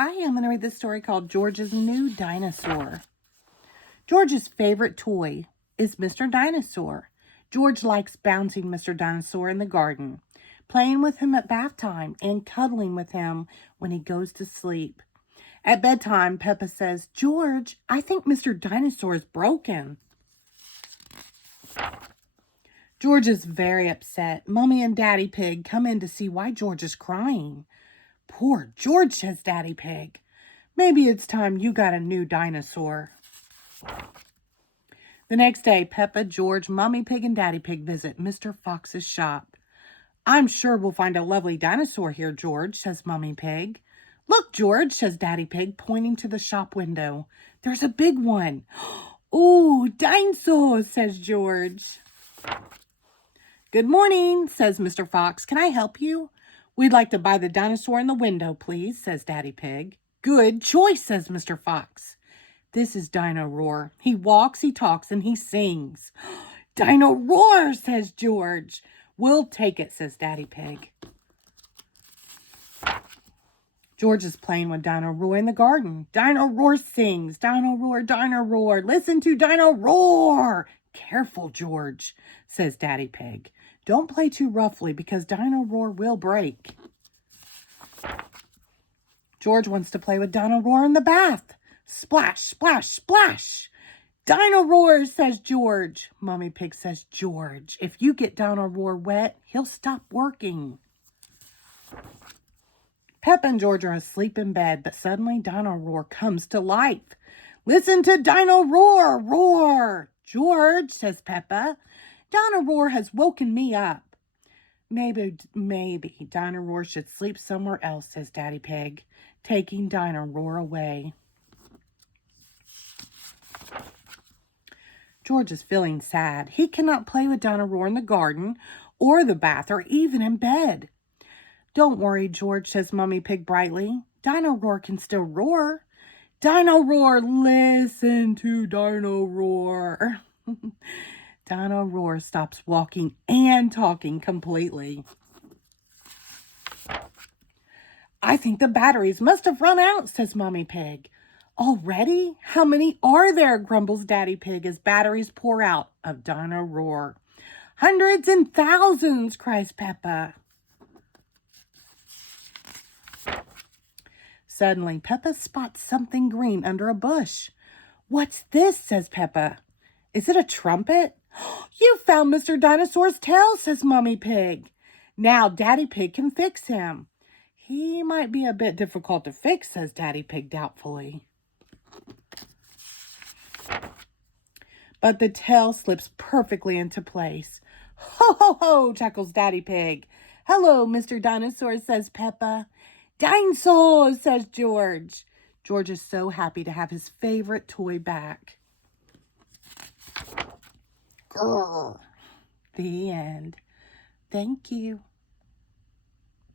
Hi, I'm going to read this story called George's New Dinosaur. George's favorite toy is Mr. Dinosaur. George likes bouncing Mr. Dinosaur in the garden, playing with him at bath time, and cuddling with him when he goes to sleep. At bedtime, Peppa says, "George, I think Mr. Dinosaur is broken." George is very upset. Mommy and Daddy Pig come in to see why George is crying. "Poor George," says Daddy Pig. "Maybe it's time you got a new dinosaur." The next day, Peppa, George, Mummy Pig, and Daddy Pig visit Mr. Fox's shop. "I'm sure we'll find a lovely dinosaur here, George," says Mummy Pig. "Look, George," says Daddy Pig, pointing to the shop window. "There's a big one." "Ooh, dinosaur," says George. "Good morning," says Mr. Fox. "Can I help you?" "We'd like to buy the dinosaur in the window, please," says Daddy Pig. "Good choice," says Mr. Fox. "This is Dino Roar. He walks, he talks, and he sings." "Dino Roar," says George. "We'll take it," says Daddy Pig. George is playing with Dino Roar in the garden. Dino Roar sings. Dino Roar, Dino Roar. Listen to Dino Roar. "Careful, George," says Daddy Pig. "Don't play too roughly because Dino Roar will break." George wants to play with Dino Roar in the bath. Splash, splash, splash. "Dino Roar," says George. Mummy Pig says, "George, if you get Dino Roar wet, he'll stop working." Peppa and George are asleep in bed, but suddenly Dino Roar comes to life. "Listen to Dino Roar, roar." "George," says Peppa, "Dino Roar has woken me up." Maybe Dino Roar should sleep somewhere else," says Daddy Pig, taking Dino Roar away. George is feeling sad. He cannot play with Dino Roar in the garden or the bath or even in bed. "Don't worry, George," says Mummy Pig brightly. "Dino Roar can still roar." "Dino Roar, listen to Dino Roar." Dino Roar stops walking and talking completely. "I think the batteries must have run out," says Mummy Pig. "Already? How many are there?" grumbles Daddy Pig as batteries pour out of Dino Roar. "Hundreds and thousands," cries Peppa. Suddenly, Peppa spots something green under a bush. "What's this?" says Peppa. "Is it a trumpet?" "You found Mr. Dinosaur's tail," says Mummy Pig. "Now Daddy Pig can fix him." "He might be a bit difficult to fix," says Daddy Pig doubtfully. But the tail slips perfectly into place. "Ho, ho, ho," chuckles Daddy Pig. "Hello, Mr. Dinosaur," says Peppa. "Dinosaur," says George. George is so happy to have his favorite toy back. Grrr. The end. Thank you.